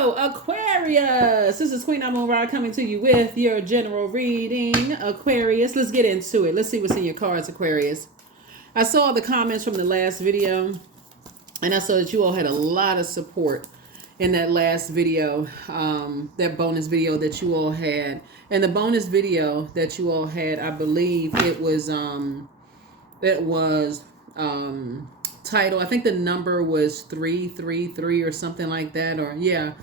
Hello, Aquarius. This is Queen Amun Ra coming to you with your general reading, Aquarius. Let's get into it. Let's see what's in your cards, Aquarius. I saw the comments from the last video, and I saw that you all had a lot of support in that last video, that bonus video that you all had. And the bonus video that you all had, I believe it was title. I think the number was 333 or something like that. Or yeah,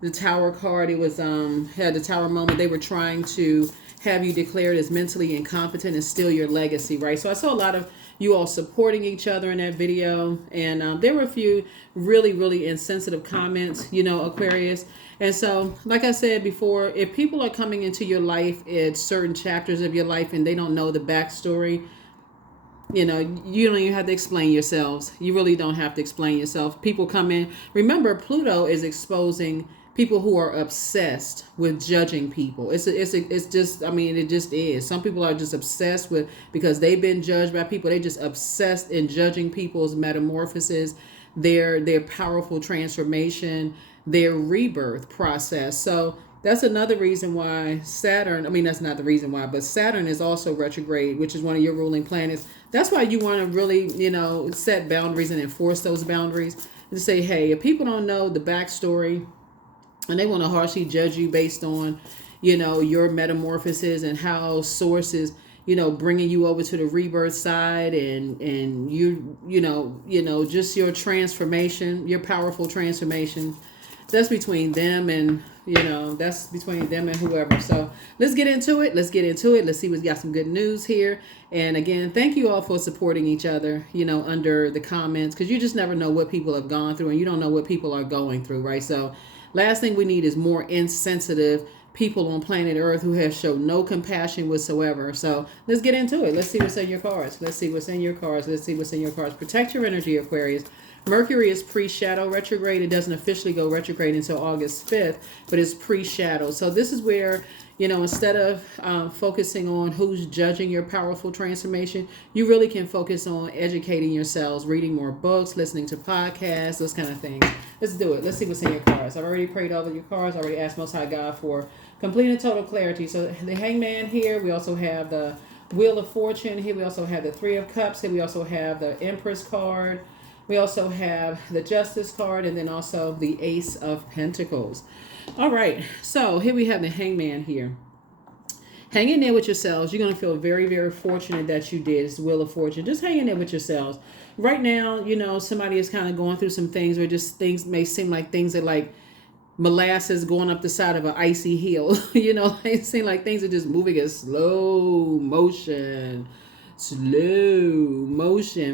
the Tower card. It was had the Tower moment. They were trying to have you declared as mentally incompetent and steal your legacy, right? So I saw a lot of you all supporting each other in that video, and there were a few really insensitive comments, Aquarius. And so, like I said before, if people are coming into your life at certain chapters of your life and they don't know the backstory, you don't even have to explain yourselves. You really don't have to explain yourself. People come in. Remember, Pluto is exposing people who are obsessed with judging people. It's just, it just is. Some people are just obsessed with, because they've been judged by people. They just obsessed in judging people's metamorphoses, their powerful transformation, their rebirth process. So that's another reason why Saturn, that's not the reason why, but Saturn is also retrograde, which is one of your ruling planets. That's why you want to really, set boundaries and enforce those boundaries and say, hey, if people don't know the backstory and they want to harshly judge you based on, your metamorphosis and how sources, bringing you over to the rebirth side and just your transformation, your powerful transformation, that's between them and, that's between them and whoever. So let's get into it. Let's see what's got some good news here. And again, thank you all for supporting each other, under the comments, because you just never know what people have gone through and you don't know what people are going through, right? So last thing we need is more insensitive people on planet Earth who have shown no compassion whatsoever. So let's get into it. Let's see what's in your cards. Protect your energy, Aquarius. Mercury is pre-shadow retrograde. It doesn't officially go retrograde until August 5th, but it's pre-shadow. So this is where, instead of focusing on who's judging your powerful transformation, you really can focus on educating yourselves, reading more books, listening to podcasts, those kind of things. Let's do it. Let's see what's in your cards. I've already prayed over your cards. I already asked Most High God for complete and total clarity. So the Hangman here. We also have the Wheel of Fortune here. We also have the Three of Cups here. We also have the Empress card. We also have the Justice card, and then also the Ace of Pentacles. All right, so here we have the Hangman here. Hang in there with yourselves. You're going to feel very fortunate that you did. It's the Wheel of Fortune. Just hang in there with yourselves. Right now, somebody is kind of going through some things where just things may seem like things are like molasses going up the side of an icy hill. It seems like things are just moving in slow motion,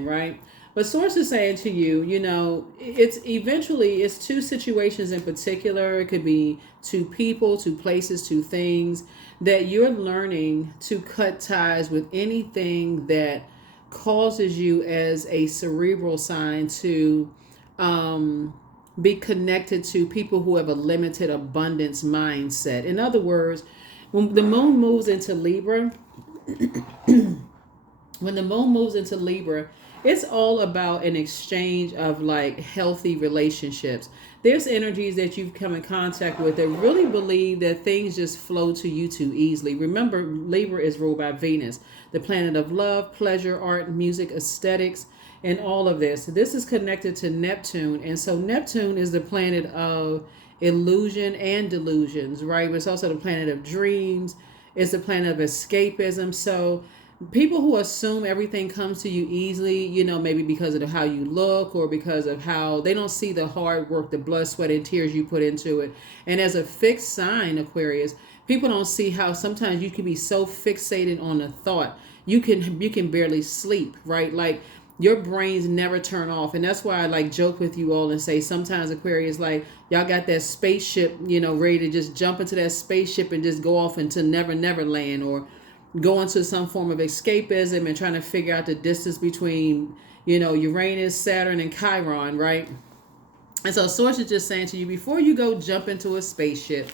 right? But source is saying to you, it's two situations in particular. It could be two people, two places, two things that you're learning to cut ties with anything that causes you as a cerebral sign to be connected to people who have a limited abundance mindset. In other words, when the moon moves into Libra, it's all about an exchange of like healthy relationships. There's energies that you've come in contact with that really believe that things just flow to you too easily. Remember, Libra is ruled by Venus, the planet of love, pleasure, art, music, aesthetics, and all of this. This is connected to Neptune. And so Neptune is the planet of illusion and delusions, right? But it's also the planet of dreams. It's the planet of escapism. So people who assume everything comes to you easily, maybe because of how you look or because of how they don't see the hard work, the blood, sweat, and tears you put into it. And as a fixed sign, Aquarius, people don't see how sometimes you can be so fixated on a thought. You can barely sleep, right? Like your brains never turn off. And that's why I like joke with you all and say sometimes Aquarius, like y'all got that spaceship, ready to just jump into that spaceship and just go off into never land, or go into some form of escapism and trying to figure out the distance between, Uranus, Saturn, and Chiron, right? And so Source is just saying to you, before you go jump into a spaceship,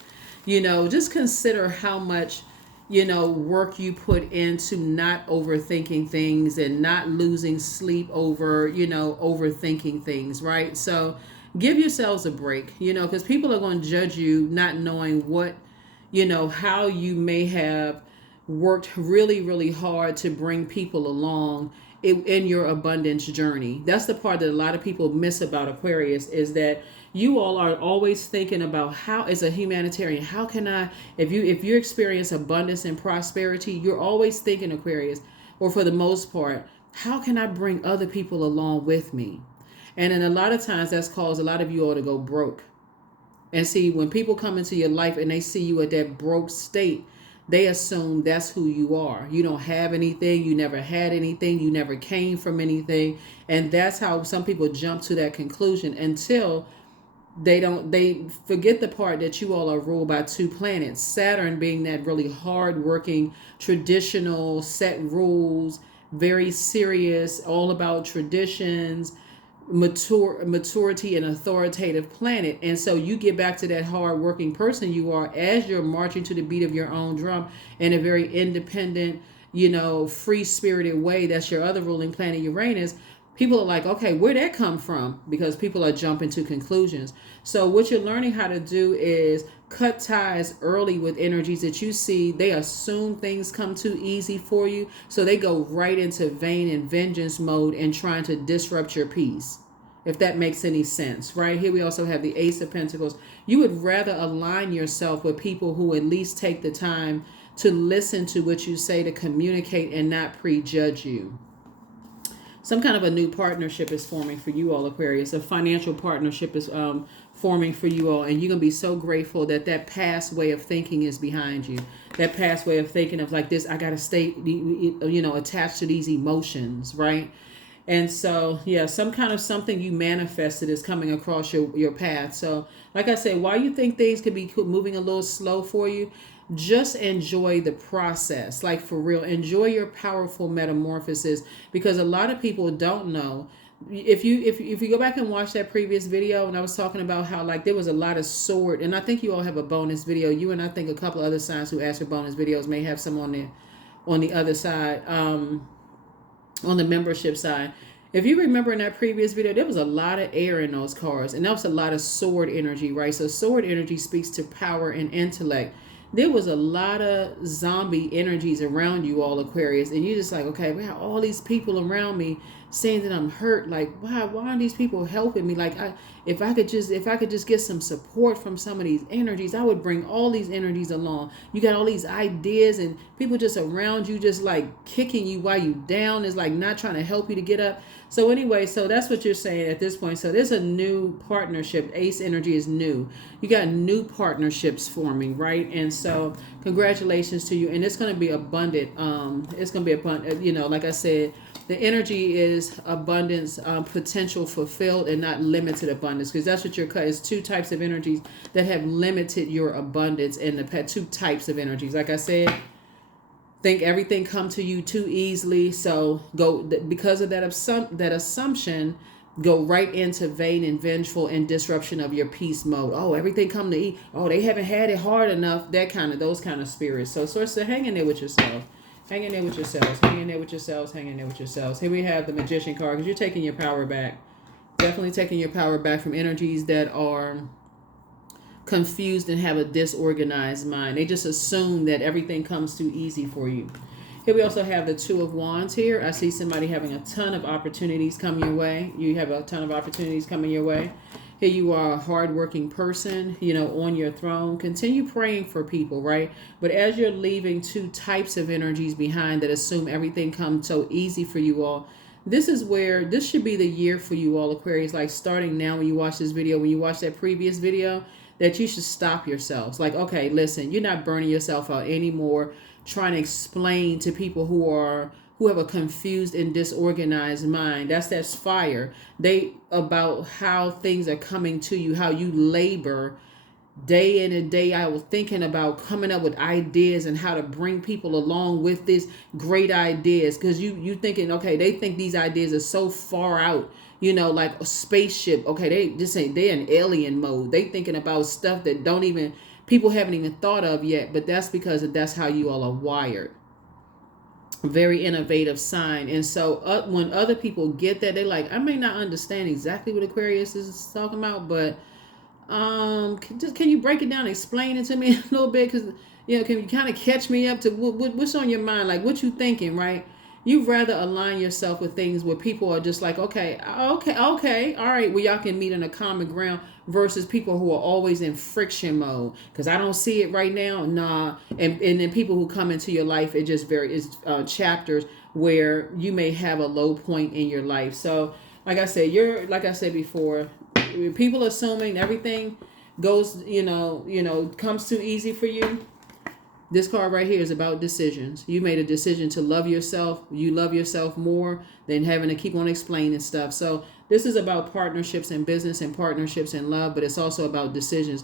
just consider how much, work you put into not overthinking things and not losing sleep over, overthinking things, right? So give yourselves a break, because people are going to judge you not knowing what, how you may have worked really, really hard to bring people along in your abundance journey. That's the part that a lot of people miss about Aquarius, is that you all are always thinking about, how, as a humanitarian, how can I, if you experience abundance and prosperity, you're always thinking, Aquarius, or for the most part, how can I bring other people along with me? And then a lot of times that's caused a lot of you all to go broke. And see, when people come into your life and they see you at that broke state, they assume that's who you are. You don't have anything. You never had anything. You never came from anything. And that's how some people jump to that conclusion, until they forget the part that you all are ruled by two planets. Saturn being that really hard working, traditional, set rules, very serious, all about traditions, maturity and authoritative planet. And so you get back to that hard working person you are, as you're marching to the beat of your own drum in a very independent, free spirited way. That's your other ruling planet, Uranus. People are like, okay, where'd that come from? Because people are jumping to conclusions. So what you're learning how to do is cut ties early with energies that you see. They assume things come too easy for you, so they go right into vain and vengeance mode and trying to disrupt your peace, if that makes any sense. Right here we also have the Ace of Pentacles. You would rather align yourself with people who at least take the time to listen to what you say, to communicate and not prejudge you. Some kind of a new partnership is forming for you all, Aquarius. A financial partnership is forming for you all. And you're going to be so grateful that that past way of thinking is behind you. That past way of thinking of like this, I got to stay, attached to these emotions, right? And so, yeah, some kind of something you manifested is coming across your path. So, like I said, while you think things could be moving a little slow for you, just enjoy the process. Like, for real, enjoy your powerful metamorphosis, because a lot of people don't know. If you go back and watch that previous video, and I was talking about how like there was a lot of sword, and I think you all have a bonus video. You and I think a couple other signs who asked for bonus videos may have some on the other side, on the membership side. If you remember in that previous video, there was a lot of air in those cards, and that was a lot of sword energy, right? So sword energy speaks to power and intellect. There was a lot of zombie energies around you all, Aquarius, and you're just like, okay, we have all these people around me saying that I'm hurt. Like, why are these people helping me? Like, if I could just get some support from some of these energies, I would bring all these energies along. You got all these ideas, and people just around you, just like kicking you while you down, is like not trying to help you to get up. So anyway, so that's what you're saying at this point. So there's a new partnership. Ace energy is new. You got new partnerships forming, right? And so congratulations to you. And it's going to be abundant. It's going to be abundant. Like I said, the energy is abundance, potential fulfilled, and not limited abundance, because that's what your cut is. Two types of energies that have limited your abundance, and the two types of energies. Like I said, think everything come to you too easily. So go, because of that assumption, go right into vain and vengeful and disruption of your peace mode. Oh, everything come to eat. Oh, they haven't had it hard enough. Those kind of spirits. So source, to hang in there with yourself. Hang in there with yourselves. Hang in there with yourselves. Hang in there with yourselves. Here we have the Magician card, because you're taking your power back. Definitely taking your power back from energies that are confused and have a disorganized mind. They just assume that everything comes too easy for you. Here we also have the Two of Wands here. I see somebody having a ton of opportunities coming your way. You have a ton of opportunities coming your way. Here you are, a hardworking person, on your throne. Continue praying for people, right? But as you're leaving two types of energies behind that assume everything comes so easy for you all, this should be the year for you all, Aquarius. Like, starting now, when you watch this video, when you watch that previous video, that you should stop yourselves. Like, okay, listen, you're not burning yourself out anymore trying to explain to people who have a confused and disorganized mind. That's fire. About how things are coming to you, how you labor day in and day out, thinking about coming up with ideas and how to bring people along with these great ideas. Because you thinking, okay, they think these ideas are so far out, like a spaceship. Okay, they're in alien mode. They thinking about stuff that people haven't even thought of yet. But that's because that's how you all are wired. very innovative sign. And so when other people get that, they like, I may not understand exactly what Aquarius is talking about, but can you break it down, explain it to me a little bit? Because can you kind of catch me up to what's on your mind, like what you thinking, right? You'd rather align yourself with things where people are just like, okay, okay, all right, well, y'all can meet in a common ground, versus people who are always in friction mode. Because I don't see it right now, nah. And then people who come into your life, it just it's chapters where you may have a low point in your life. So, like I said before, people assuming everything goes, comes too easy for you. This card right here is about decisions. You made a decision to love yourself. You love yourself more than having to keep on explaining stuff. So this is about partnerships in business and partnerships in love, but it's also about decisions.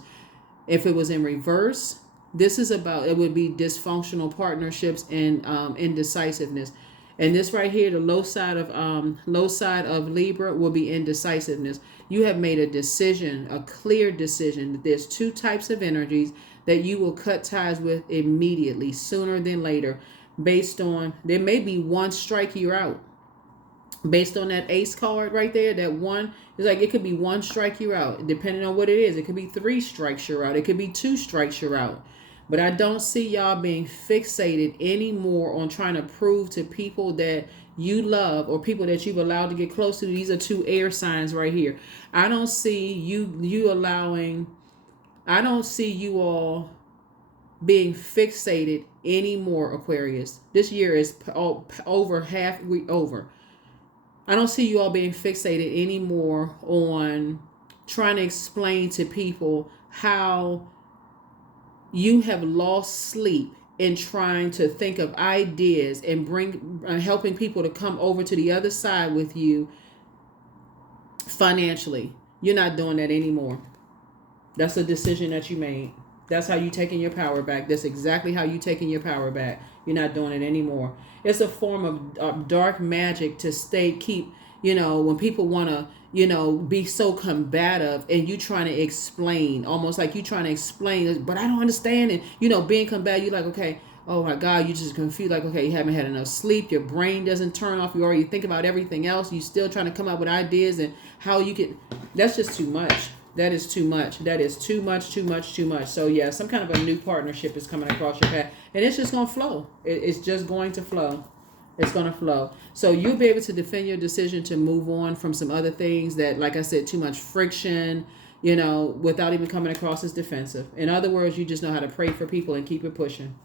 If it was in reverse, it would be dysfunctional partnerships and indecisiveness. And this right here, the low side of Libra will be indecisiveness. You have made a decision, a clear decision. There's two types of energies that you will cut ties with immediately, sooner than later, based on, there may be one strike you're out. Based on that ace card right there, that one, it's like it could be one strike you're out, depending on what it is. It could be 3 strikes you're out. It could be 2 strikes you're out. But I don't see y'all being fixated anymore on trying to prove to people that you love, or people that you've allowed to get close to. These are 2 air signs right here. I don't see I don't see you all being fixated anymore, Aquarius. This year is over over. I don't see you all being fixated anymore on trying to explain to people how you have lost sleep in trying to think of ideas and helping people to come over to the other side with you financially. You're not doing that anymore. That's a decision that you made. That's how you taking your power back. That's exactly how you taking your power back. You're not doing it anymore. It's a form of dark magic to keep, when people want to, be so combative, and you trying to explain, almost like you trying to explain, but I don't understand. And, being combative, you're like, okay, oh my God, you just confused. Like, okay, you haven't had enough sleep. Your brain doesn't turn off. You already think about everything else. You still trying to come up with ideas and how you can, that's just too much. That is too much. That is too much. So yeah, some kind of a new partnership is coming across your path, and it's just going to flow. It's just going to flow. It's going to flow. So you'll be able to defend your decision to move on from some other things that, like I said, too much friction, without even coming across as defensive. In other words, you just know how to pray for people and keep it pushing.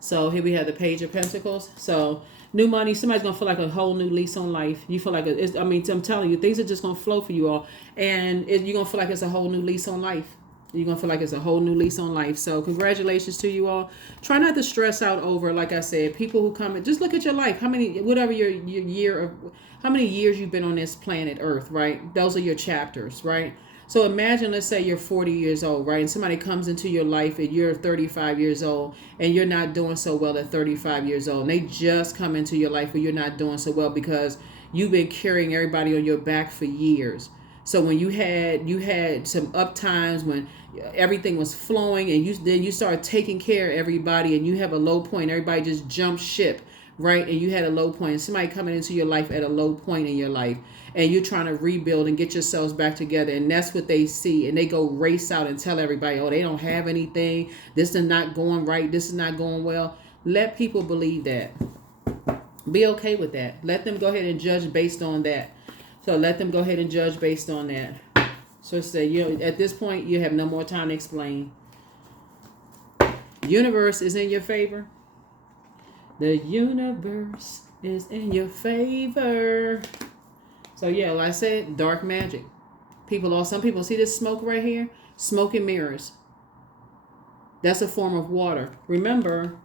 So here we have the Page of Pentacles. So new money, somebody's going to feel like a whole new lease on life. You feel like, I'm telling you, things are just going to flow for you all. And you're going to feel like it's a whole new lease on life. You're going to feel like it's a whole new lease on life. So congratulations to you all. Try not to stress out over, like I said, people who come in. Just look at your life. How many, whatever your year of, how many years you've been on this planet Earth, right? Those are your chapters, right? So imagine, let's say you're 40 years old, right? And somebody comes into your life and you're 35 years old and you're not doing so well at 35 years old. And they just come into your life and you're not doing so well because you've been carrying everybody on your back for years. So when you had some up times when everything was flowing, and then you start taking care of everybody, and you have a low point, everybody just jumped ship, right? And you had a low point, and somebody coming into your life at a low point in your life, and you're trying to rebuild and get yourselves back together, and that's what they see, and they go race out and tell everybody, oh, they don't have anything, this is not going right, this is not going well. Let people believe that. Be okay with that. Let them go ahead and judge based on that. So let them go ahead and judge based on that. So say, at this point, you have no more time to explain. Universe is in your favor. The universe is in your favor. So yeah, like I said, dark magic. Some people see this smoke right here? Smoke and mirrors. That's a form of water. Remember,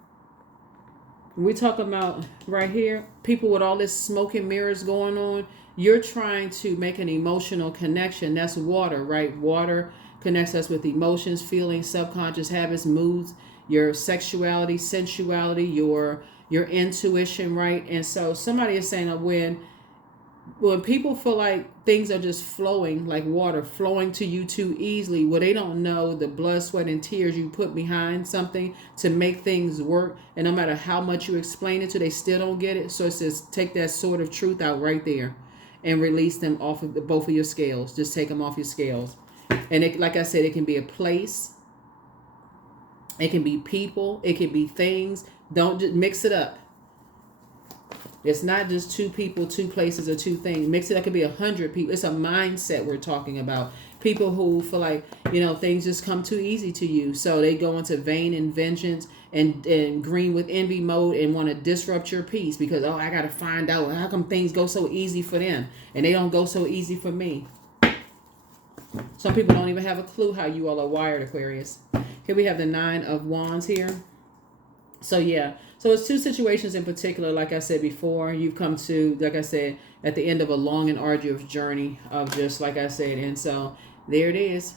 when we talk about right here, people with all this smoke and mirrors going on, you're trying to make an emotional connection. That's water, right? Water connects us with emotions, feelings, subconscious habits, moods, your sexuality, sensuality, your intuition, right? And so somebody is saying that when when people feel like things are just flowing like water, flowing to you too easily, well, they don't know the blood, sweat, and tears you put behind something to make things work. And no matter how much you explain it to, they still don't get it. So it says take that sword of truth out right there and release them off of both of your scales. Just take them off your scales. And it, like I said, it can be a place, it can be people, it can be things. Don't just mix it up. It's not just two people, two places, or two things. Mix it. That could be 100 people. It's a mindset we're talking about. People who feel like, things just come too easy to you. So they go into vain and vengeance and green with envy mode and want to disrupt your peace because, I got to find out how come things go so easy for them and they don't go so easy for me. Some people don't even have a clue how you all are wired, Aquarius. Here we have the 9 of Wands here. So yeah, so it's two situations in particular. Like I said before, you've come to, like I said, at the end of a long and arduous journey of just, like I said, and so there it is,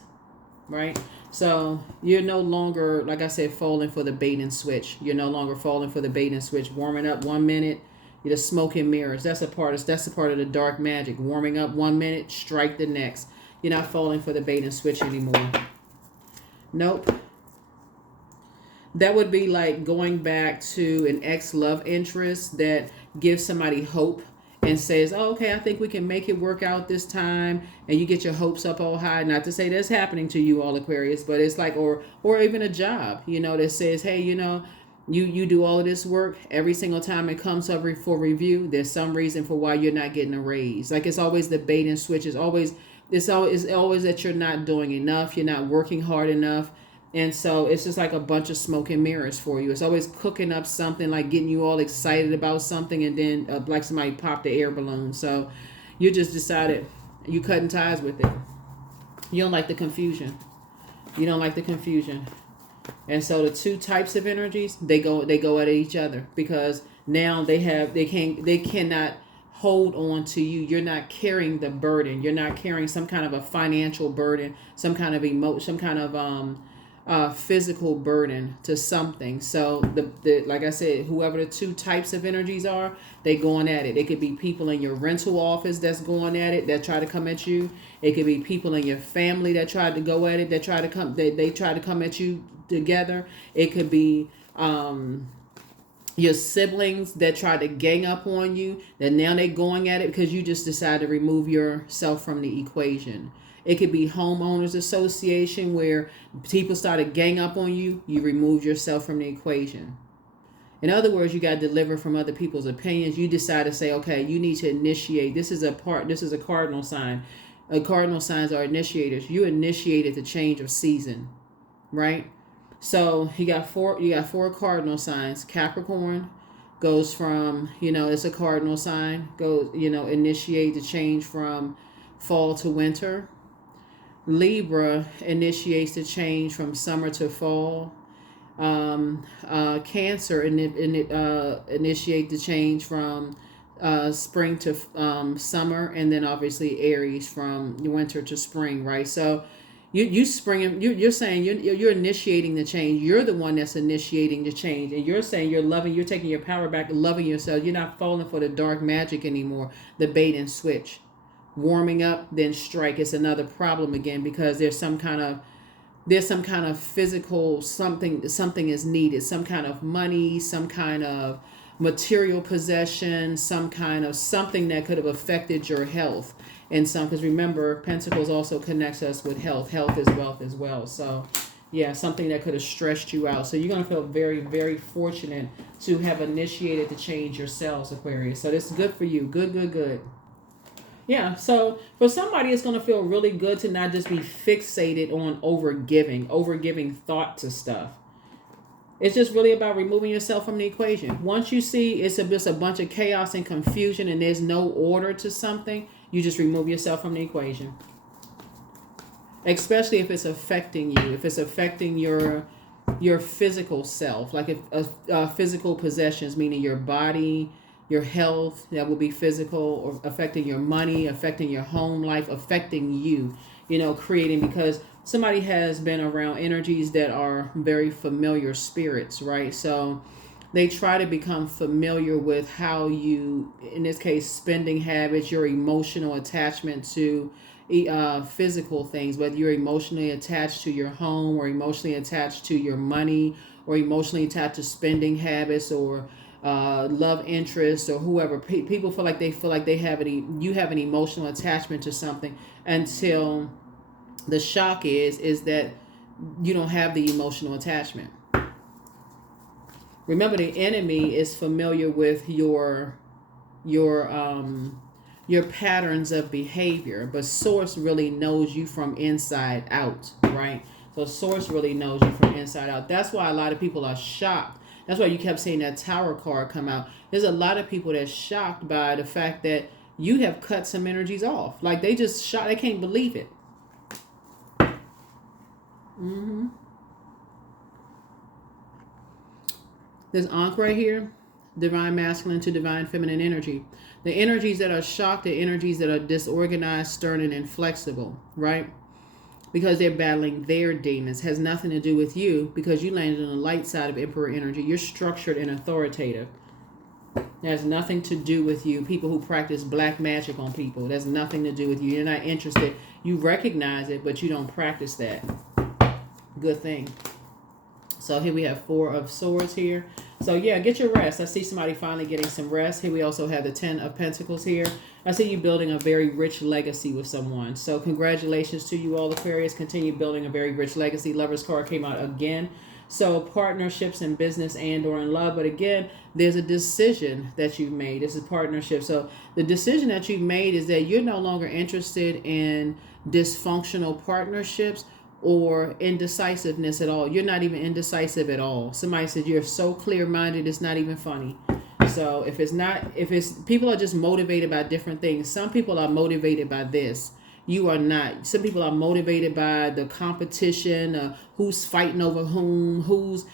right? So you're no longer, like I said, falling for the bait and switch. You're no longer falling for the bait and switch. Warming up 1 minute, you're the smoke and mirrors. That's a part of the dark magic. Warming up 1 minute, strike the next. You're not falling for the bait and switch anymore. Nope. That would be like going back to an ex-love interest that gives somebody hope and says, okay, I think we can make it work out this time. And you get your hopes up all high. Not to say that's happening to you all, Aquarius, but it's like, or even a job, that says, hey, you do all of this work. Every single time it comes up for review, there's some reason for why you're not getting a raise. Like it's always the bait and switch. It's always that you're not doing enough. You're not working hard enough. And so it's just like a bunch of smoke and mirrors for you. It's always cooking up something, like getting you all excited about something, and then like somebody popped the air balloon. So you just decided you cutting ties with it. You don't like the confusion. You don't like the confusion. And so the two types of energies, they go at each other because now they cannot hold on to you. You're not carrying the burden. You're not carrying some kind of a financial burden, some kind of emotion, some kind of physical burden to something. So the like I said, whoever the two types of energies are, they going at it. It could be people in your rental office that's going at it, that try to come at you. It could be people in your family that tried to go at it, that try to come, they try to come at you together. It could be your siblings that try to gang up on you, that now they going at it because you just decided to remove yourself from the equation. It could be homeowners association where people started gang up on you. You removed yourself from the equation. In other words, you got delivered from other people's opinions. You decide to say, okay, you need to initiate. This is a cardinal sign. Cardinal signs are initiators. You initiated the change of season, right? So you got four cardinal signs. Capricorn goes from, it's a cardinal sign. Initiate the change from fall to winter. Libra initiates the change from summer to fall. Cancer initiate the change from spring to summer, and then obviously Aries from winter to spring, right? So you're saying you're initiating the change. You're the one that's initiating the change, and you're saying you're taking your power back, loving yourself. You're not falling for the dark magic anymore, the bait and switch. Warming up, then strike. It's another problem again because there's some kind of physical something is needed, some kind of money, some kind of material possession, some kind of something that could have affected your health. And because remember, Pentacles also connects us with health. Health is wealth as well. So yeah, something that could have stressed you out. So you're going to feel very, very fortunate to have initiated the change yourselves, Aquarius. So this is good for you. Good. Yeah, so for somebody, it's going to feel really good to not just be fixated on overgiving thought to stuff. It's just really about removing yourself from the equation. Once you see it's just a bunch of chaos and confusion and there's no order to something, you just remove yourself from the equation. Especially if it's affecting you, if it's affecting your physical self, like if physical possessions, meaning your body, your health, that will be physical, or affecting your money, affecting your home life, affecting you, creating, because somebody has been around energies that are very familiar spirits, right? So They try to become familiar with how you, in this case, spending habits, your emotional attachment to physical things, whether you're emotionally attached to your home or emotionally attached to your money or emotionally attached to spending habits or love interest or whoever. People feel like they have you have an emotional attachment to something until the shock is that you don't have the emotional attachment. Remember, the enemy is familiar with your patterns of behavior, but source really knows you from inside out, right? So source really knows you from inside out. That's why a lot of people are shocked. That's why you kept seeing that Tower card come out. There's a lot of people that's shocked by the fact that you have cut some energies off. Like they just shocked. They can't believe it. Mm-hmm. This Ankh right here, divine masculine to divine feminine energy. The energies that are shocked, the energies that are disorganized, stern, and inflexible, right? Because they're battling their demons. Has nothing to do with you because you landed on the light side of Emperor energy. You're structured and authoritative. It has nothing to do with you. People who practice black magic on people. That's nothing to do with you. You're not interested. You recognize it, but you don't practice that. Good thing. So here we have 4 of Swords here. So yeah, get your rest. I see somebody finally getting some rest. Here we also have the 10 of Pentacles here. I see you building a very rich legacy with someone. So congratulations to you all, Aquarius. Continue building a very rich legacy. Lover's card came out again. So partnerships in business and or in love. But again, there's a decision that you've made. This is partnership. So the decision that you've made is that you're no longer interested in dysfunctional partnerships or indecisiveness at all. You're not even indecisive at all. Somebody said you're so clear-minded, it's not even funny. So if it's people are just motivated by different things. Some people are motivated by this. You are not. Some people are motivated by the competition, who's fighting over whom, who's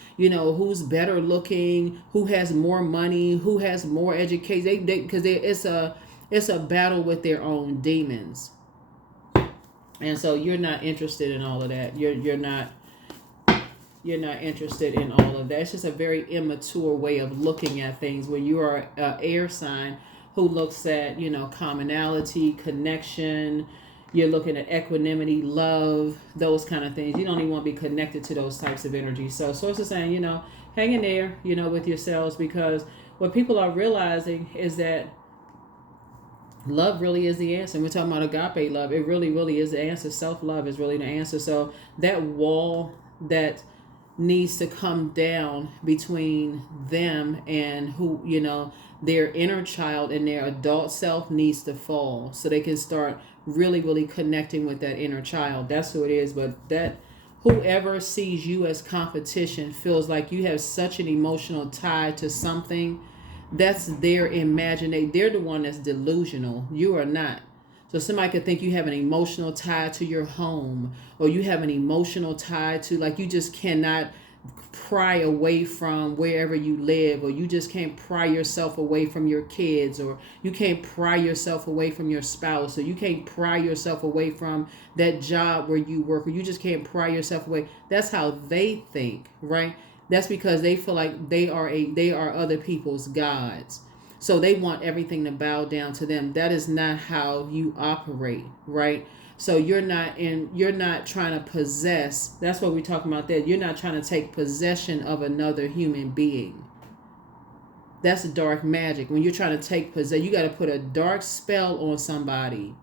better looking, who has more money, who has more education. Because it's a battle with their own demons. And so you're not interested in all of that. You're not interested in all of that. It's just a very immature way of looking at things. When you are an air sign who looks at commonality, connection, you're looking at equanimity, love, those kind of things. You don't even want to be connected to those types of energies. So Source is saying, hang in there, with yourselves, because what people are realizing is that love really is the answer. And we're talking about agape love. It really, really is the answer. Self-love is really the answer. So that wall that needs to come down between them and who, their inner child and their adult self needs to fall so they can start really, really connecting with that inner child. That's who it is. But that whoever sees you as competition feels like you have such an emotional tie to something. That's their imagination. They're the one that's delusional. You are not. So somebody could think you have an emotional tie to your home, or you have an emotional tie to, like, you just cannot pry away from wherever you live, or you just can't pry yourself away from your kids, or you can't pry yourself away from your spouse, or you can't pry yourself away from that job where you work, or you just can't pry yourself away. That's how they think, right? That's because they feel like they are other people's gods. So they want everything to bow down to them. That is not how you operate, right? So you're not trying to possess. That's what we're talking about there. You're not trying to take possession of another human being. That's dark magic. When you're trying to take possession, you got to put a dark spell on somebody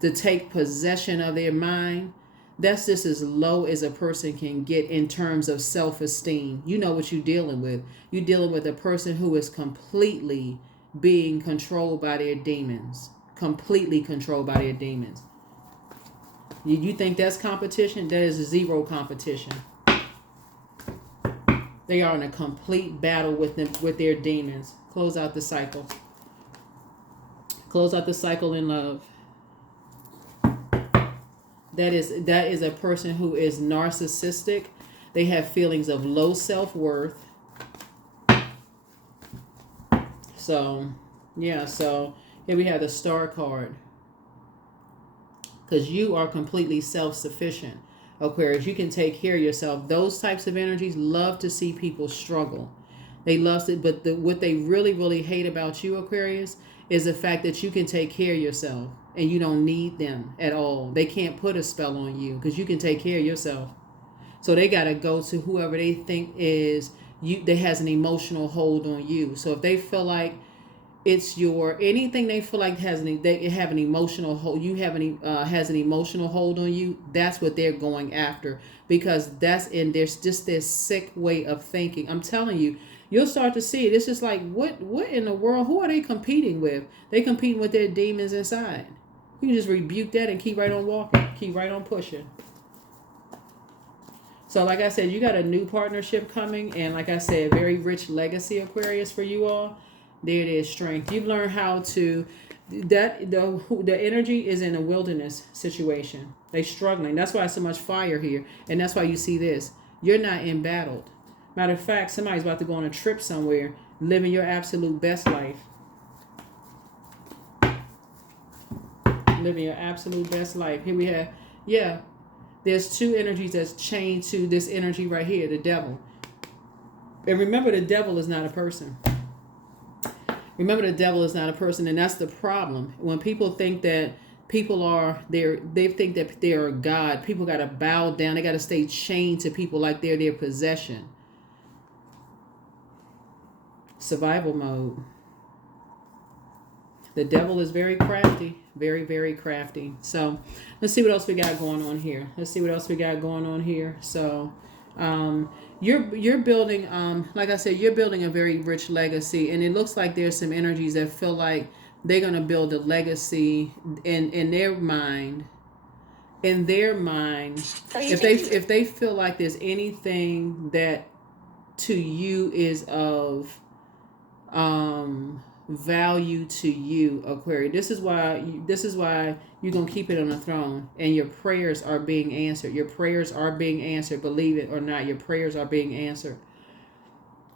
to take possession of their mind. That's just as low as a person can get in terms of self-esteem. You know what you're dealing with. You're dealing with a person who is completely being controlled by their demons. Completely controlled by their demons. You think that's competition? That is zero competition. They are in a complete battle with their demons. Close out the cycle. Close out the cycle in love. That is a person who is narcissistic. They have feelings of low self-worth. So, yeah, so here we have the Star card. Because you are completely self-sufficient, Aquarius. You can take care of yourself. Those types of energies love to see people struggle. They lust it, but what they really, really hate about you, Aquarius, is the fact that you can take care of yourself and you don't need them at all. They can't put a spell on you because you can take care of yourself. So they got to go to whoever they think is you that has an emotional hold on you. So if they feel like it's your anything they feel like they have an emotional hold, you have has an emotional hold on you, that's what they're going after, because that's in there's just this sick way of thinking. I'm telling you, you'll start to see it. It's just like, what in the world? Who are they competing with? They competing with their demons inside. You can just rebuke that and keep right on walking, keep right on pushing. So like I said, you got a new partnership coming, and like I said, very rich legacy, Aquarius, for you all. There it is, strength. You've learned how to, the energy is in a wilderness situation. They struggling. That's why so much fire here. And that's why you see this. You're not embattled. Matter of fact, somebody's about to go on a trip somewhere, living your absolute best life. Living your absolute best life. Here we have, yeah, there's two energies that's chained to this energy right here, the devil. And remember, the devil is not a person. Remember, the devil is not a person, and that's the problem. When people think that people are they think that they are God, people got to bow down. They got to stay chained to people like they're their possession. Survival mode. The devil is very crafty, very, very crafty. So let's see what else we got going on here. So you're building, like I said, you're building a very rich legacy, and it looks like there's some energies that feel like they're gonna build a legacy in their mind. If they feel like there's anything that to you is of value to you, Aquarius. This is why you're gonna keep it on the throne, and your prayers are being answered. Your prayers are being answered. Believe it or not, your prayers are being answered.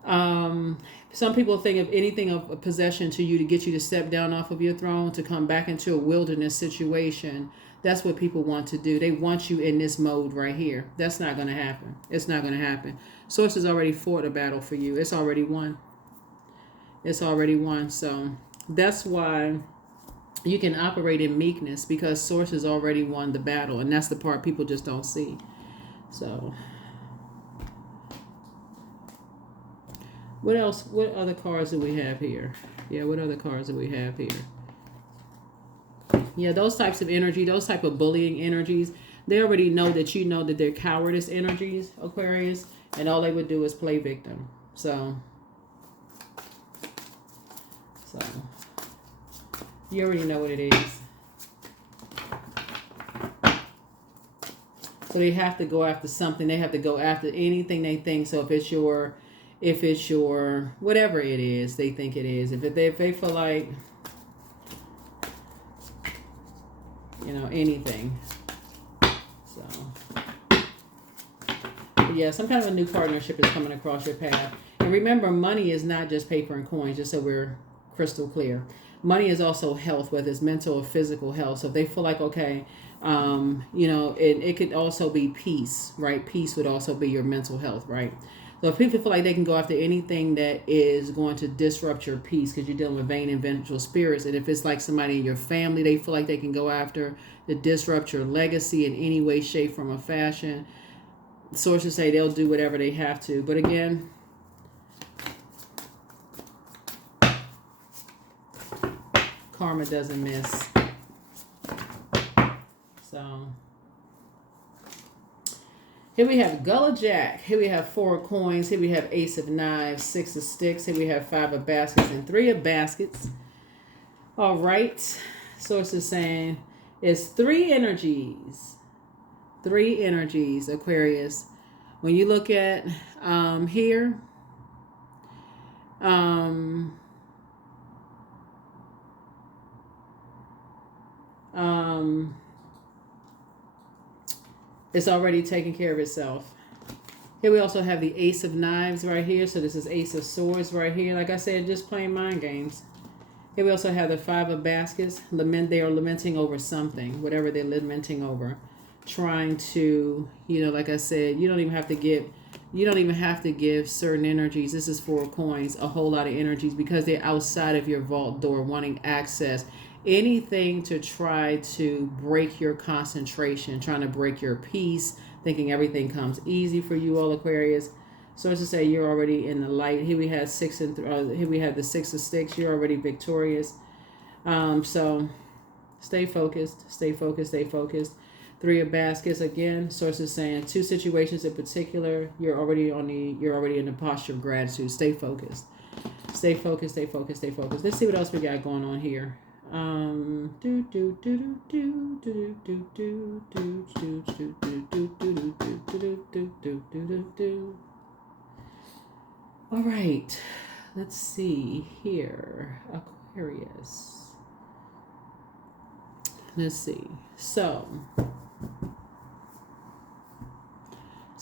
Some people think of anything of a possession to you to get you to step down off of your throne, to come back into a wilderness situation. That's what people want to do. They want you in this mode right here. That's not going to happen. It's not going to happen. Source has already fought a battle for you. It's already won. It's already won. So that's why you can operate in meekness, because Source has already won the battle. And that's the part people just don't see. So what else? What other cards do we have here? Yeah, what other cards do we have here? Yeah, those types of energy, those type of bullying energies, they already know that you know that they're cowardice energies, Aquarius, and all they would do is play victim. So you already know what it is. So they have to go after something. They have to go after anything they think. So if it's your whatever it is they think it is, if they feel like, you know, anything. So yeah, some kind of a new partnership is coming across your path. And remember, money is not just paper and coins, just so we're crystal clear. Money is also health, whether it's mental or physical health. So if they feel like, okay, you know, it could also be peace, right? Peace would also be your mental health, right? So if people feel like they can go after anything that is going to disrupt your peace, because you're dealing with vain and vengeful spirits, and if it's like somebody in your family, they feel like they can go after to disrupt your legacy in any way, shape, form, or fashion, sources say they'll do whatever they have to. But again, karma doesn't miss. So here we have Gullah Jack. Here we have 4 of coins. Here we have Ace of Knives, 6 of Sticks. Here we have 5 of Baskets and 3 of Baskets. All right. Source is saying it's 3 energies. 3 energies, Aquarius. When you look at here, it's already taking care of itself. Here we also have the Ace of Knives right here. So this is Ace of Swords right here. Like I said, just playing mind games. Here we also have the 5 of Baskets. They are lamenting over something, whatever they're lamenting over. Trying to, you know, like I said, you don't even have to get You don't even have to give certain energies. This is 4 coins, a whole lot of energies because they're outside of your vault door wanting access. Anything to try to break your concentration, trying to break your peace, thinking everything comes easy for you all Aquarius. So as to say, you're already in the light. Here we have here we have the 6 of Sticks. You're already victorious. So stay focused, stay focused, stay focused. 3 of Baskets again. Source is saying 2 situations in particular. You're already in the posture of gratitude. Stay focused. Stay focused, stay focused, stay focused. Let's see what else we got going on here. All right. Let's see here. Aquarius. Let's see. So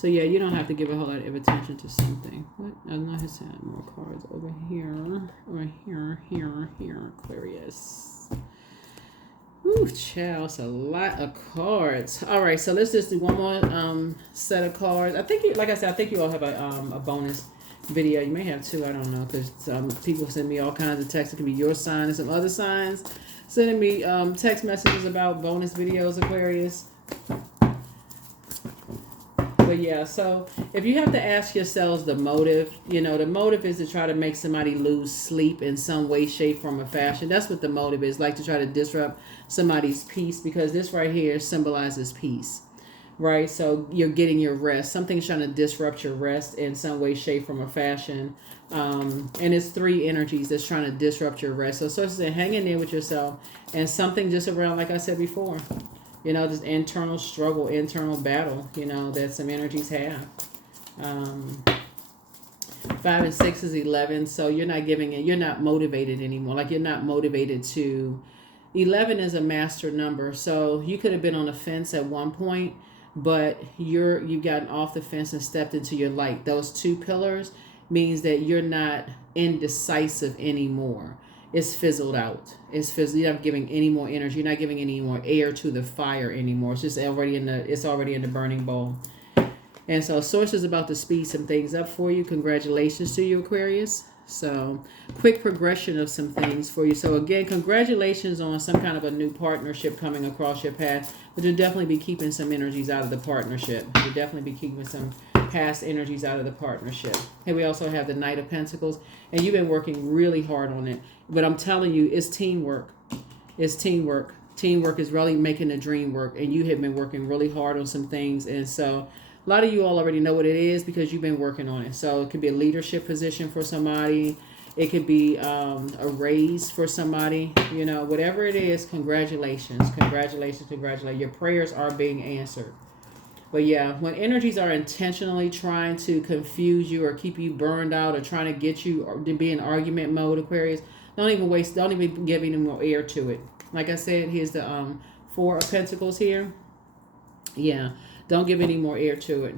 yeah, you don't have to give a whole lot of attention to something. What? I know his had more cards over here, here, Aquarius. Ooh, child, it's a lot of cards. All right, so let's just do one more set of cards. I think, like I said, I think you all have a bonus video. You may have 2, I don't know, because people send me all kinds of texts. It can be your sign and some other signs sending me text messages about bonus videos, Aquarius. But yeah, so if you have to ask yourselves the motive, the motive is to try to make somebody lose sleep in some way, shape, form, or fashion. That's what the motive is, like to try to disrupt somebody's peace, because this right here symbolizes peace, right? So you're getting your rest. Something's trying to disrupt your rest in some way, shape, form, or fashion. And it's 3 energies that's trying to disrupt your rest. So it's hang in there with yourself, and something just around, like I said before, this internal struggle, internal battle, that some energies have. 5 and 6 is 11. So you're not giving it, you're not motivated anymore. Like you're not motivated to, 11 is a master number. So you could have been on the fence at one point, but you've gotten off the fence and stepped into your light. Those 2 pillars means that you're not indecisive anymore. It's fizzled out. It's fizzled. You're not giving any more energy. You're not giving any more air to the fire anymore. It's just already in the burning bowl. And so Source is about to speed some things up for you. Congratulations to you, Aquarius. So quick progression of some things for you. So again, congratulations on some kind of a new partnership coming across your path. But you'll definitely be keeping some energies out of the partnership. You'll definitely be keeping some past energies out of the partnership. Here we also have the Knight of Pentacles. And you've been working really hard on it. But I'm telling you, it's teamwork. It's teamwork. Teamwork is really making the dream work. And you have been working really hard on some things. And so a lot of you all already know what it is because you've been working on it. So it could be a leadership position for somebody. It could be a raise for somebody. Whatever it is, congratulations. Congratulations, congratulations. Your prayers are being answered. But yeah, when energies are intentionally trying to confuse you or keep you burned out or trying to get you to be in argument mode, Aquarius, don't even give any more air to it. Like I said, here's the 4 of Pentacles here. Yeah, don't give any more air to it.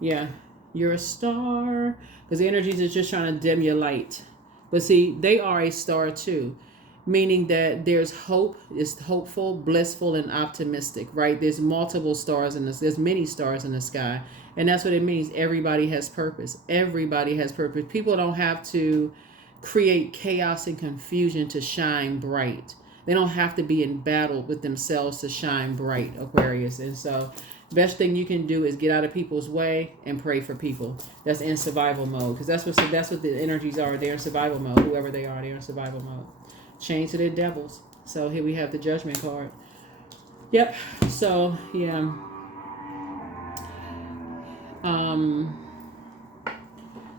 Yeah, you're a star. Because the energies is just trying to dim your light. But see, they are a star too. Meaning that there's hope, it's hopeful, blissful, and optimistic, right? There's multiple stars in this, there's many stars in the sky. And that's what it means. Everybody has purpose. Everybody has purpose. People don't have to create chaos and confusion to shine bright. They don't have to be in battle with themselves to shine bright, Aquarius. And so best thing you can do is get out of people's way and pray for people that's in survival mode. Because that's what the energies are. They're in survival mode. Whoever they are, they're in survival mode. Chained to their devils. So here we have the Judgment card. Yep. So yeah.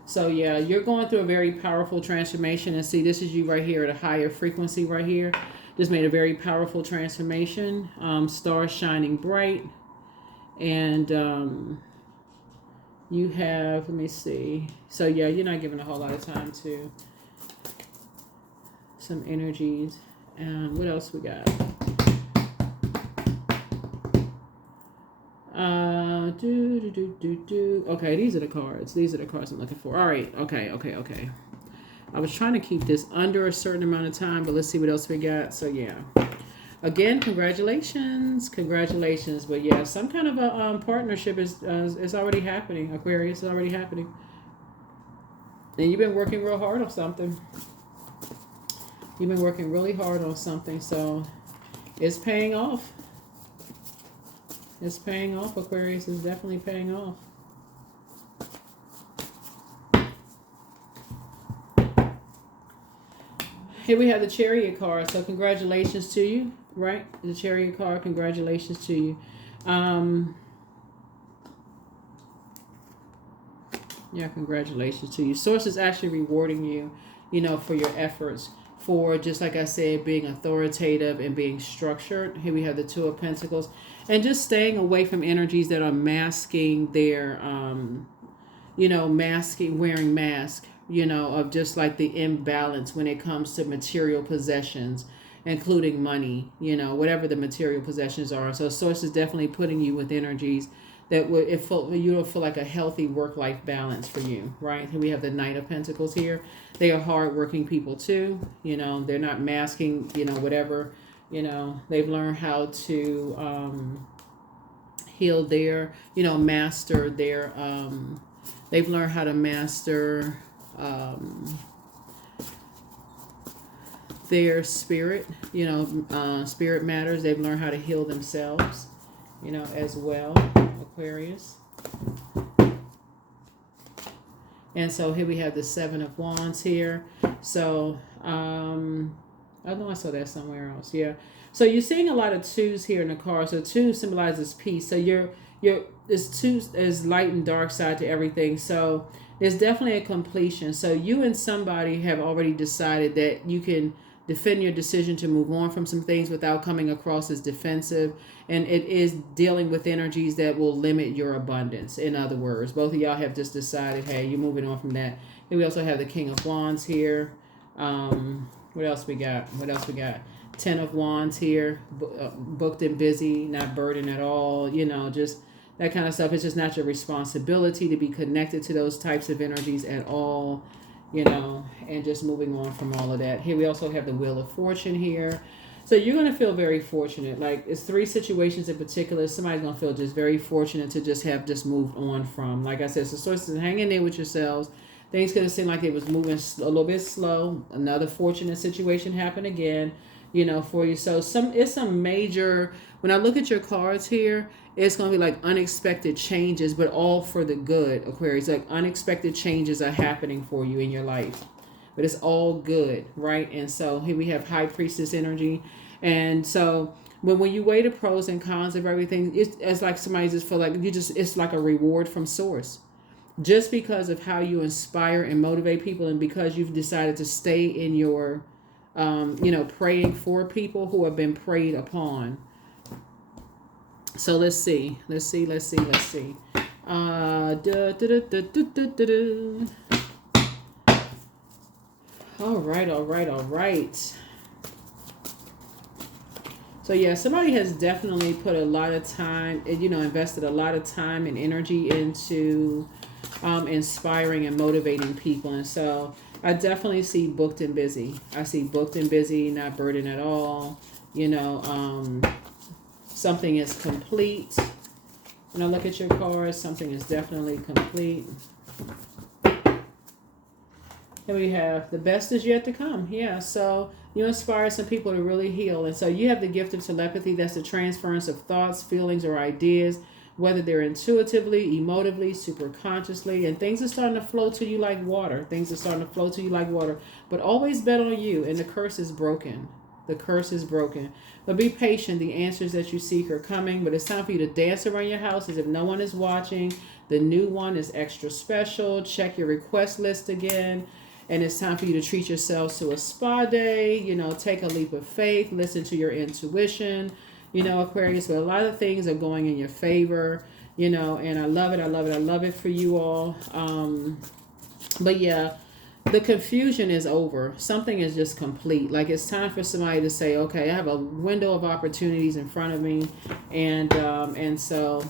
So yeah, you're going through a very powerful transformation. And see, this is you right here at a higher frequency right here. Just made a very powerful transformation. Stars shining bright. And you have, let me see. So yeah, you're not giving a whole lot of time to some energies. And what else we got? Okay, these are the cards. These are the cards I'm looking for. All right. Okay. I was trying to keep this under a certain amount of time, but let's see what else we got. So yeah. Again, congratulations, congratulations. But yeah, some kind of a partnership is already happening. Aquarius is already happening, and you've been working real hard on something. You've been working really hard on something, so it's paying off. It's paying off. Aquarius is definitely paying off. Here we have the Chariot card. So congratulations to you, right? The Chariot card. Congratulations to you. Yeah, congratulations to you. Source is actually rewarding you, for your efforts. For, just like I said, being authoritative and being structured. Here we have the Two of Pentacles. And just staying away from energies that are masking their, wearing masks, of just like the imbalance when it comes to material possessions, including money, whatever the material possessions are. So Source is definitely putting you with energies that would, you'll feel like a healthy work-life balance for you, right? Here we have the Knight of Pentacles here. They are hard-working people too. They're not masking, whatever, they've learned how to heal their, master their, they've learned how to master their spirit, spirit matters. They've learned how to heal themselves, as well. Aquarius. And so here we have the Seven of Wands here. So I know I saw that somewhere else. Yeah. So you're seeing a lot of twos here in the card. So two symbolizes peace. So there's two, there's light and dark side to everything. So there's definitely a completion. So you and somebody have already decided that you can defend your decision to move on from some things without coming across as defensive. And it is dealing with energies that will limit your abundance. In other words, both of y'all have just decided, hey, you're moving on from that. And we also have the King of Wands here. What else we got? Ten of Wands here. Booked and busy, not burdened at all. Just that kind of stuff. It's just not your responsibility to be connected to those types of energies at all. And just moving on from all of that. Here we also have the Wheel of Fortune here. So you're going to feel very fortunate. Like, it's three situations in particular. Somebody's going to feel just very fortunate to just have just moved on from. Like I said, so sources, hang in there with yourselves. Things going to seem like it was moving a little bit slow. Another fortunate situation happened again, for you. So it's some major, when I look at your cards here, it's going to be like unexpected changes, but all for the good, Aquarius. Like unexpected changes are happening for you in your life, but it's all good, right? And so here we have High Priestess energy. And so when you weigh the pros and cons of everything, it's like somebody just feel like it's like a reward from Source. Just because of how you inspire and motivate people, and because you've decided to stay in your, praying for people who have been preyed upon. So let's see. All right. So yeah, somebody has definitely put a lot of time, invested a lot of time and energy into inspiring and motivating people. And so I definitely see booked and busy. I see booked and busy, not burdened at all. Something is complete. When I look at your cards, something is definitely complete. Here we have the best is yet to come. Yeah, so you inspire some people to really heal. And so you have the gift of telepathy. That's the transference of thoughts, feelings, or ideas, whether they're intuitively, emotively, superconsciously. And things are starting to flow to you like water. But always bet on you, and the curse is broken. But be patient. The answers that you seek are coming. But it's time for you to dance around your house as if no one is watching. The new one is extra special. Check your request list again. And it's time for you to treat yourselves to a spa day. Take a leap of faith. Listen to your intuition. Aquarius. But a lot of things are going in your favor. And I love it for you all. But yeah. The confusion is over. Something is just complete. Like, it's time for somebody to say, okay, I have a window of opportunities in front of me. And so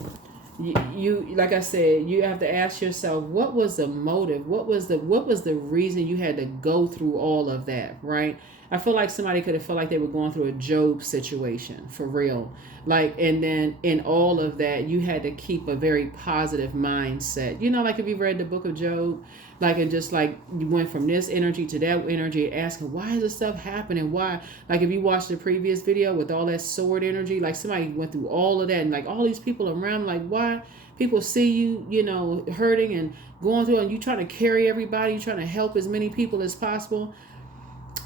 you like I said, you have to ask yourself, what was the motive? What was the reason you had to go through all of that, right? I feel like somebody could have felt like they were going through a Job situation for real. Like, and then in all of that, you had to keep a very positive mindset. You know, like if you read the book of Job, like, and just like you went from this energy to that energy, asking why is this stuff happening? Why? Like if you watched the previous video with all that sword energy, like somebody went through all of that, and like all these people around, like why people see you, you know, hurting and going through, and you trying to carry everybody, you trying to help as many people as possible.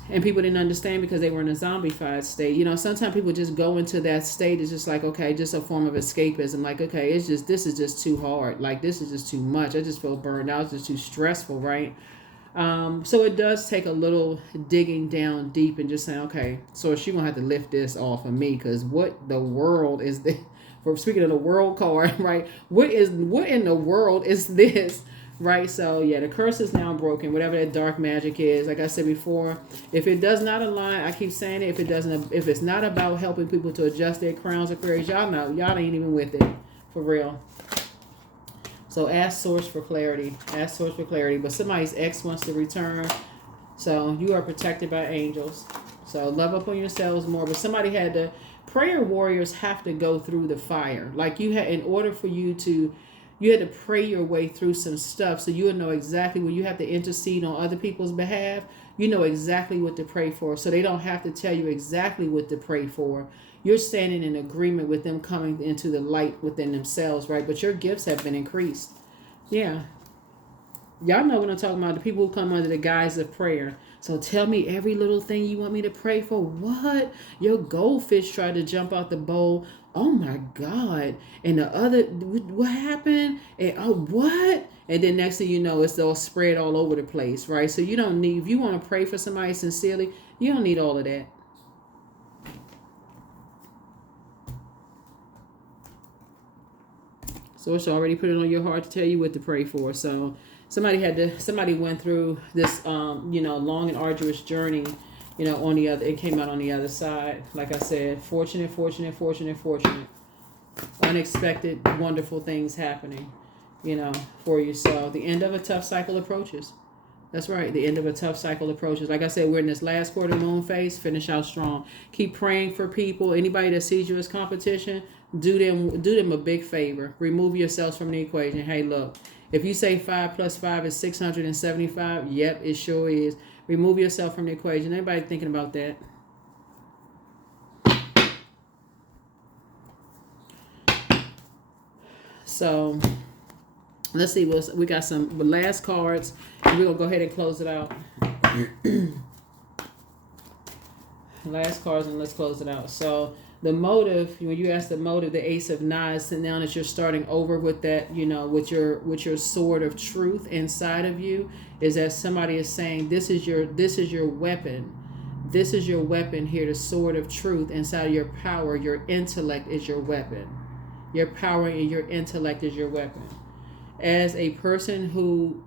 And people didn't understand because they were in a zombified state. You know, sometimes people just go into that state. It's just like, okay, just a form of escapism. Like, okay, it's just, this is just too hard. Like, this is just too much. I just feel burned out. It's just too stressful, right? So it does take a little digging down deep and just saying, okay, so she gonna have to lift this off of me, because what the world is this? For speaking of the world card, right? What in the world is this? Right, so yeah, the curse is now broken. Whatever that dark magic is, like I said before, if it does not align, I keep saying it. If it's not about helping people to adjust their crowns, Aquarius, y'all ain't even with it, for real. So ask source for clarity. Ask source for clarity. But somebody's ex wants to return, so you are protected by angels. So love up on yourselves more. But somebody had to. Prayer warriors have to go through the fire. Like you had, in order for you to. You had to pray your way through some stuff, so you would know exactly when you have to intercede on other people's behalf. You know exactly what to pray for, so they don't have to tell you exactly what to pray for. You're standing in agreement with them coming into the light within themselves, right? But your gifts have been increased. Yeah. Y'all know what I'm talking about. The people who come under the guise of prayer. So tell me every little thing you want me to pray for. What? Your goldfish tried to jump out the bowl. Oh my God. And the other, what happened? And oh, what? And then next thing you know, it's all spread all over the place, right? So you don't need, if you want to pray for somebody sincerely, you don't need all of that. So it's already put it on your heart to tell you what to pray for. So somebody went through this, long and arduous journey, on the other, it came out on the other side. Like I said, fortunate, unexpected, wonderful things happening, for you. So the end of a tough cycle approaches. That's right. The end of a tough cycle approaches. Like I said, we're in this last quarter moon phase. Finish out strong. Keep praying for people. Anybody that sees you as competition, do them a big favor. Remove yourselves from the equation. Hey, look, if you say 5 + 5 is 675, yep, it sure is. Remove yourself from the equation. Anybody thinking about that? So let's see. We got some last cards. We're going to go ahead and close it out. Last cards, and let's close it out. So the motive, when you ask the motive, the Ace of Knives, and now that you're starting over with that, with your sword of truth inside of you, is that somebody is saying, this is your weapon. This is your weapon here, the sword of truth inside of your power. Your intellect is your weapon. Your power and your intellect is your weapon. As a person who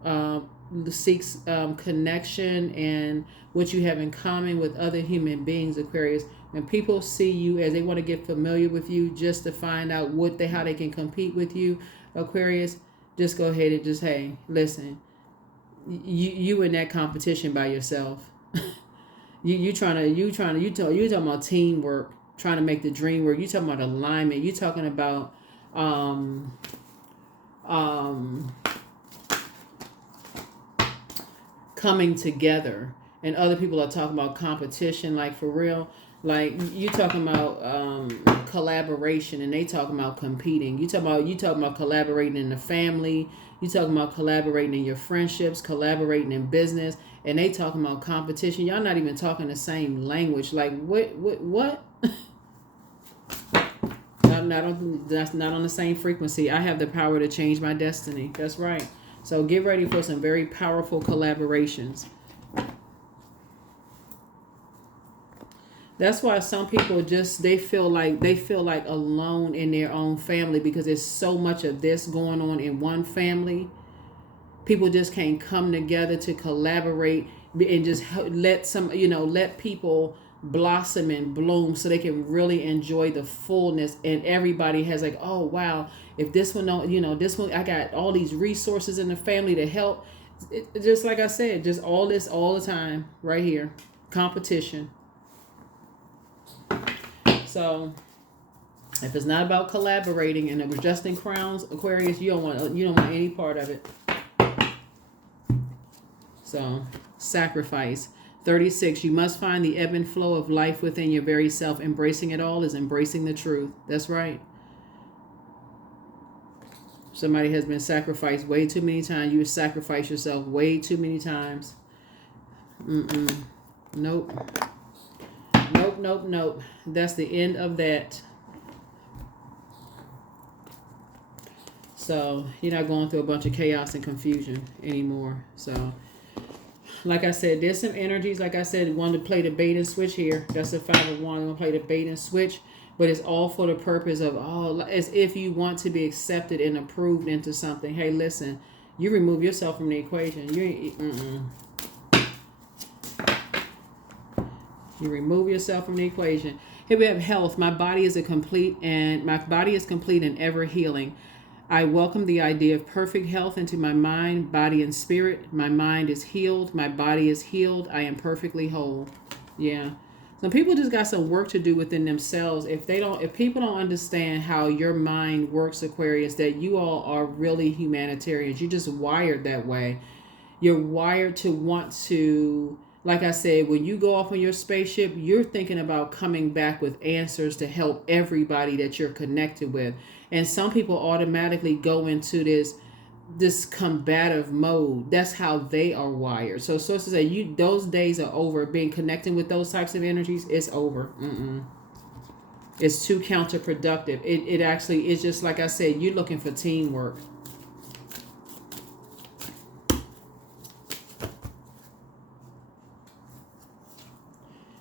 seeks connection and what you have in common with other human beings, Aquarius, when people see you, as they want to get familiar with you, just to find out how they can compete with you, Aquarius, just go ahead and just, hey, listen, you in that competition by yourself. you talking about teamwork, trying to make the dream work. You talking about alignment. You talking about coming together. And other people are talking about competition, like for real. Like you talking about collaboration, and they talking about competing. You talking about collaborating in the family. You talking about collaborating in your friendships, collaborating in business, and they talking about competition. Y'all not even talking the same language. Like what? That's not on the same frequency. I have the power to change my destiny. That's right. So get ready for some very powerful collaborations. That's why some people they feel like alone in their own family, because there's so much of this going on in one family. People just can't come together to collaborate and just let people blossom and bloom so they can really enjoy the fullness. And everybody has like, oh wow, if this one I got all these resources in the family to help. Just like I said, just all this all the time right here. competition. So if it's not about collaborating and adjusting crowns, Aquarius, you don't want any part of it. So sacrifice. 36, you must find the ebb and flow of life within your very self. Embracing it all is embracing the truth. That's right. Somebody has been sacrificed way too many times. You sacrifice yourself way too many times. Nope. Nope. That's the end of that. So you're not going through a bunch of chaos and confusion anymore. So like I said, there's some energies. Like I said, wanted to play the bait and switch here. That's a 5 of Wands. I'm going to play the bait and switch. But it's all for the purpose of, as if you want to be accepted and approved into something. Hey, listen, you remove yourself from the equation. You remove yourself from the equation. Here we have health. My body is complete and ever healing. I welcome the idea of perfect health into my mind, body, and spirit. My mind is healed. My body is healed. I am perfectly whole. Yeah. Some people just got some work to do within themselves. If people don't understand how your mind works, Aquarius, that you all are really humanitarians. You're just wired that way. You're wired to want to, like I said, when you go off on your spaceship, you're thinking about coming back with answers to help everybody that you're connected with. And some people automatically go into this combative mode. That's how they are wired. So to say, those days are over. Being connected with those types of energies, it's over. It's too counterproductive. It actually is just like I said. You're looking for teamwork.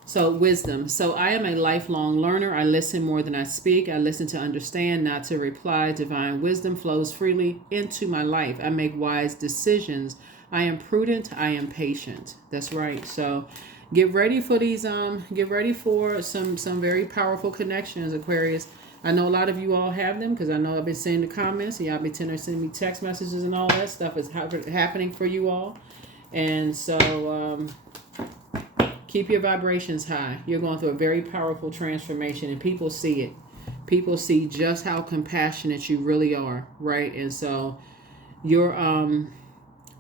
So wisdom. So I am a lifelong learner. I listen more than I speak. I listen to understand, not to reply. Divine wisdom flows freely into my life. I make wise decisions. I am prudent. I am patient. That's right. So get ready for these. Get ready for some very powerful connections, Aquarius. I know a lot of you all have them because I know I've been seeing the comments and y'all been sending me text messages and all that stuff is happening for you all. And so keep your vibrations high. You're going through a very powerful transformation and people see it. People see just how compassionate you really are, right? And so your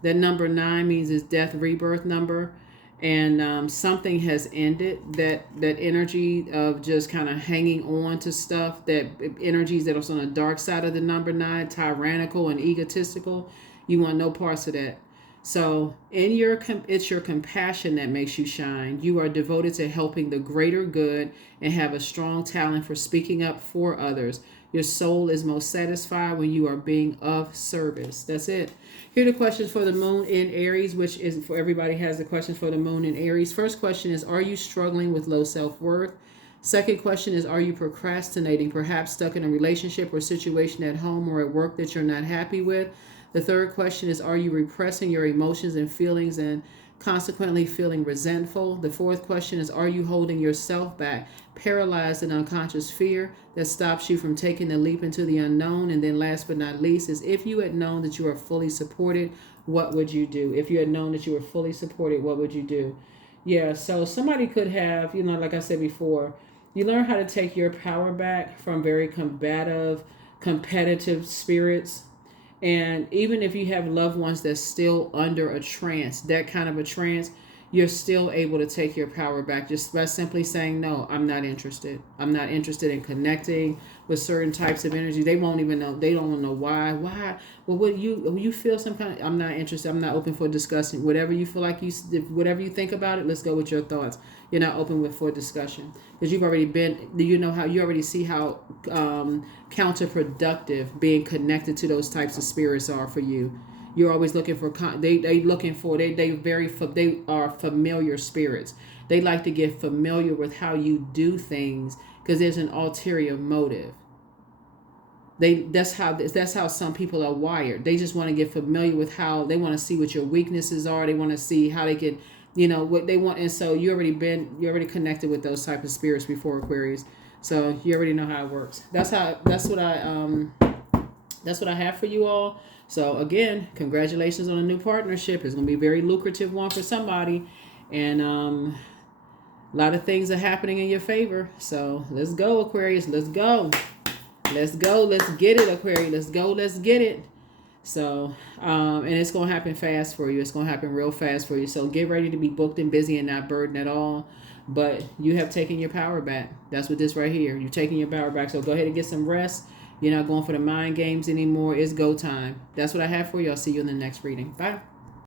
that number 9 means it's death rebirth number. And something has ended. That energy of just kind of hanging on to stuff, that energies that are on the dark side of the number 9, tyrannical and egotistical, you want no parts of that. So it's your compassion that makes you shine. You are devoted to helping the greater good and have a strong talent for speaking up for others. Your soul is most satisfied when you are being of service. That's it. Here are the questions for the moon in Aries, which is for everybody has the questions for the moon in Aries. First question is, are you struggling with low self-worth? Second question is, are you procrastinating, perhaps stuck in a relationship or situation at home or at work that you're not happy with? The third question is, are you repressing your emotions and feelings and consequently feeling resentful? The fourth question is, are you holding yourself back, paralyzed in unconscious fear that stops you from taking the leap into the unknown? And then last but not least is, if you had known that you are fully supported, what would you do? If you had known that you were fully supported, what would you do? Yeah, so somebody could have, like I said before, you learn how to take your power back from very combative, competitive spirits. And even if you have loved ones that's still under a trance, that kind of a trance, you're still able to take your power back just by simply saying, no, I'm not interested. I'm not interested in connecting with certain types of energy. They won't even know. They don't know why. Why? Well, when you feel some kind of, I'm not interested. I'm not open for discussing. Whatever you feel like whatever you think about it, let's go with your thoughts. You're not open for discussion because you've already been, you already see how counterproductive being connected to those types of spirits are for you. You're always looking for they are familiar spirits. They like to get familiar with how you do things because there's an ulterior motive. That's how some people are wired. They just want to get familiar with how they want to see what your weaknesses are. They want to see how they can, what they want. And so you already connected with those type of spirits before, Aquarius. So you already know how it works. That's what I have for you all. So again, congratulations on a new partnership. It's going to be a very lucrative one for somebody. And A lot of things are happening in your favor. So let's go, Aquarius. Let's go. Let's go. Let's get it, Aquarius. Let's go. Let's get it. So, and it's going to happen fast for you. It's going to happen real fast for you. So get ready to be booked and busy and not burdened at all. But you have taken your power back. That's what this right here. You're taking your power back. So go ahead and get some rest. You're not going for the mind games anymore. It's go time. That's what I have for you. I'll see you in the next reading. Bye.